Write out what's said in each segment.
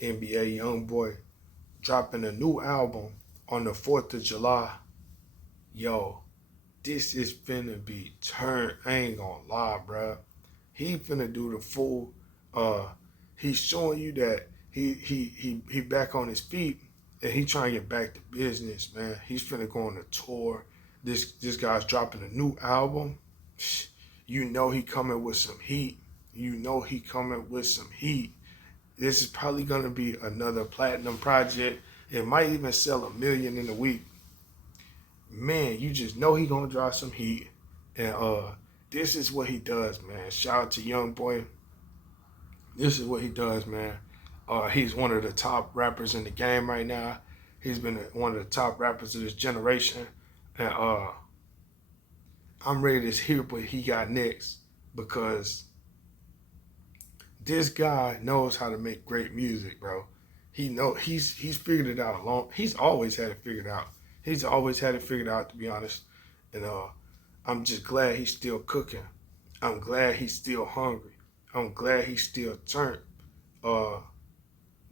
NBA Youngboy dropping a new album on the 4th of July. Yo, this is finna be turned. I ain't gonna lie, bruh. He finna do the full. Uh, he's showing you that he back on his feet and he trying to get back to business, man. He's finna go on a tour. This guy's dropping a new album. You know he coming with some heat. You know he coming with some heat. This is probably gonna be another platinum project. It might even sell 1 million in a week. Man, you just know he gonna drop some heat. And this is what he does, man. Shout out to Youngboy. This is what he does, man. He's one of the top rappers in the game right now. He's been one of the top rappers of this generation. And I'm ready to hear what he got next because this guy knows how to make great music, bro. He's figured it out alone. He's always had it figured out. He's always had it figured out, to be honest. And I'm just glad he's still cooking. I'm glad he's still hungry. I'm glad he's still turned.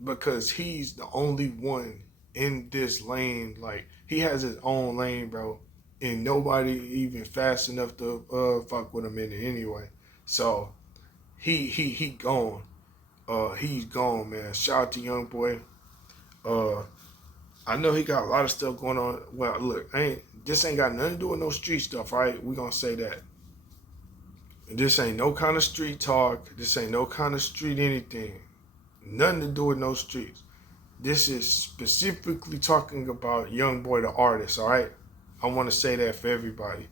Because he's the only one in this lane. Like, he has his own lane, bro. And nobody even fast enough to fuck with him in it anyway. So he gone. He's gone, man. Shout out to Youngboy. I know he got a lot of stuff going on. Well, look, this ain't got nothing to do with no street stuff, right? We gonna say that. This ain't no kind of street talk. This ain't no kind of street anything. Nothing to do with no streets. This is specifically talking about Youngboy the artist, all right? I want to say that for everybody.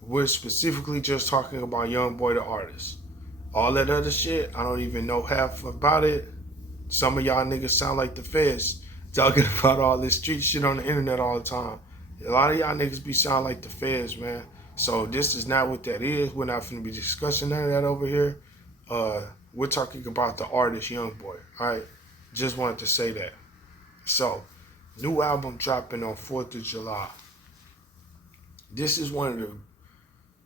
We're specifically just talking about Youngboy the artist. All that other shit, I don't even know half about it. Some of y'all niggas sound like the feds talking about all this street shit on the internet all the time. A lot of y'all niggas be sound like the feds, man. So this is not what that is. We're not finna be discussing none of that over here. We're talking about the artist Youngboy, all right? Just wanted to say that. So, new album dropping on 4th of July. This is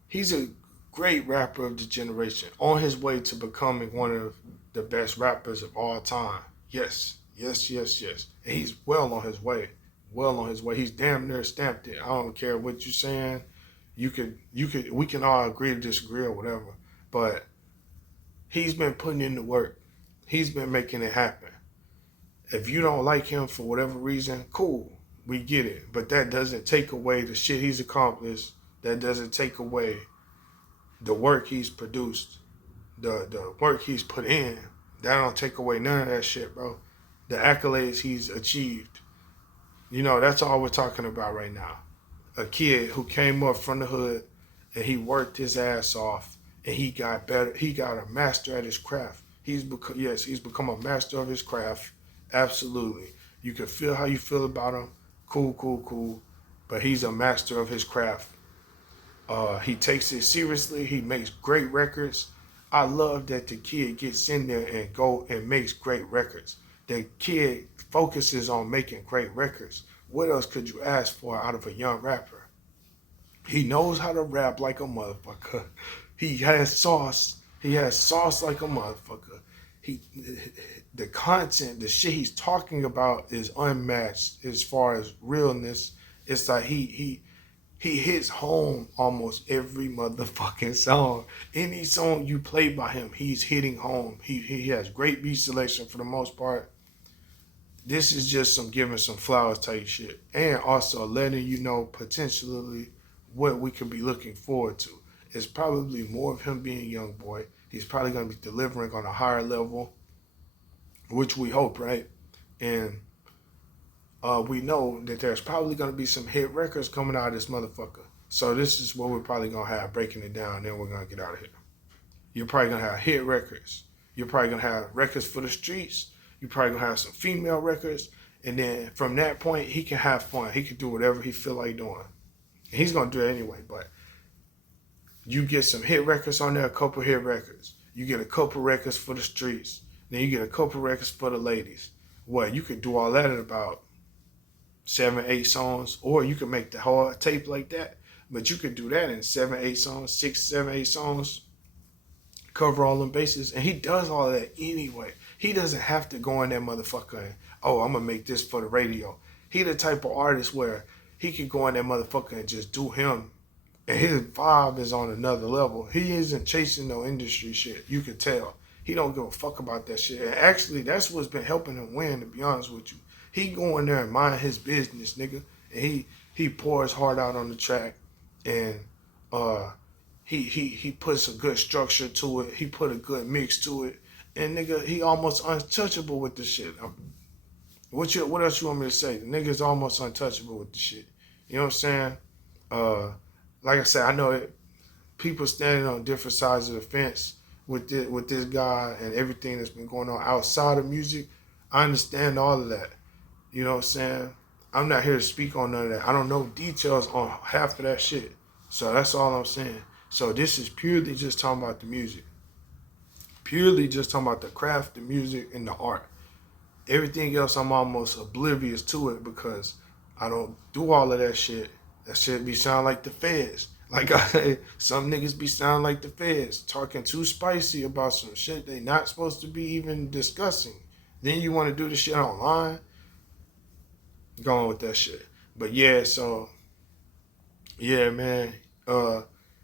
he's a great rapper of the generation, on his way to becoming one of the best rappers of all time. Yes. And he's well on his way. He's damn near stamped it. I don't care what you're saying. We can all agree to disagree or whatever. But he's been putting in the work. He's been making it happen. If you don't like him for whatever reason, cool. We get it. But that doesn't take away the shit he's accomplished. That doesn't take away the work he's produced. The work he's put in. That don't take away none of that shit, bro. The accolades he's achieved. You know, that's all we're talking about right now. A kid who came up from the hood and he worked his ass off and he got better. He got a master at his craft. He's become a master of his craft. Absolutely. You can feel how you feel about him. Cool. But he's a master of his craft. He takes it seriously. He makes great records. I love that the kid gets in there and go and makes great records. The kid focuses on making great records. What else could you ask for out of a young rapper? He knows how to rap like a motherfucker. He has sauce. He has sauce like a motherfucker. The content, the shit he's talking about is unmatched as far as realness. It's like he hits home almost every motherfucking song. Any song you play by him, he's hitting home. He has great beat selection for the most part. This is just some giving some flowers type shit. And also letting you know potentially what we could be looking forward to. It's probably more of him being Youngboy. He's probably going to be delivering on a higher level, which we hope, right? And we know that there's probably going to be some hit records coming out of this motherfucker. So this is what we're probably going to have, breaking it down, and then we're going to get out of here. You're probably going to have hit records. You're probably going to have records for the streets. You're probably going to have some female records. And then from that point, he can have fun. He can do whatever he feel like doing. And he's going to do it anyway, but you get some hit records on there, a couple hit records. You get a couple records for the streets. Then you get a couple records for the ladies. What, you could do all that in about 7, 8 songs, or you could make the whole tape like that. But you could do that in 7, 8 songs, 6, 7, 8 songs. cover all them bases, and he does all of that anyway. He doesn't have to go in that motherfucker and, oh, I'm gonna make this for the radio. He the type of artist where he can go in that motherfucker and just do him, and his vibe is on another level. He isn't chasing no industry shit. You can tell. He don't give a fuck about that shit. And actually, that's what's been helping him win, to be honest with you. He go in there and mind his business, nigga. And he pours hard out on the track, and he puts a good structure to it. He put a good mix to it. And nigga, he almost untouchable with the shit. What else you want me to say? The nigga's almost untouchable with the shit. You know what I'm saying? Like I said, I know it, people standing on different sides of the fence with this guy and everything that's been going on outside of music. I understand all of that. You know what I'm saying? I'm not here to speak on none of that. I don't know details on half of that shit. So that's all I'm saying. So this is purely just talking about the music. Purely just talking about the craft, the music, and the art. Everything else, I'm almost oblivious to it because I don't do all of that shit. That shit be sound like the feds. Like some niggas be sound like the feds, talking too spicy about some shit they not supposed to be even discussing. Then you want to do the shit online? Going with that shit. But yeah, so yeah, man.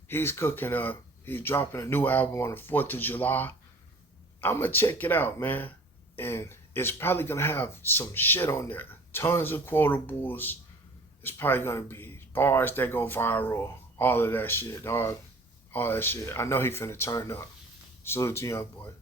He's cooking up. He's dropping a new album on the 4th of July. I'm gonna check it out, man. And it's probably gonna have some shit on there. Tons of quotables. It's probably gonna be bars that go viral. All of that shit, dog. All that shit. I know he finna turn up. Salute to Youngboy.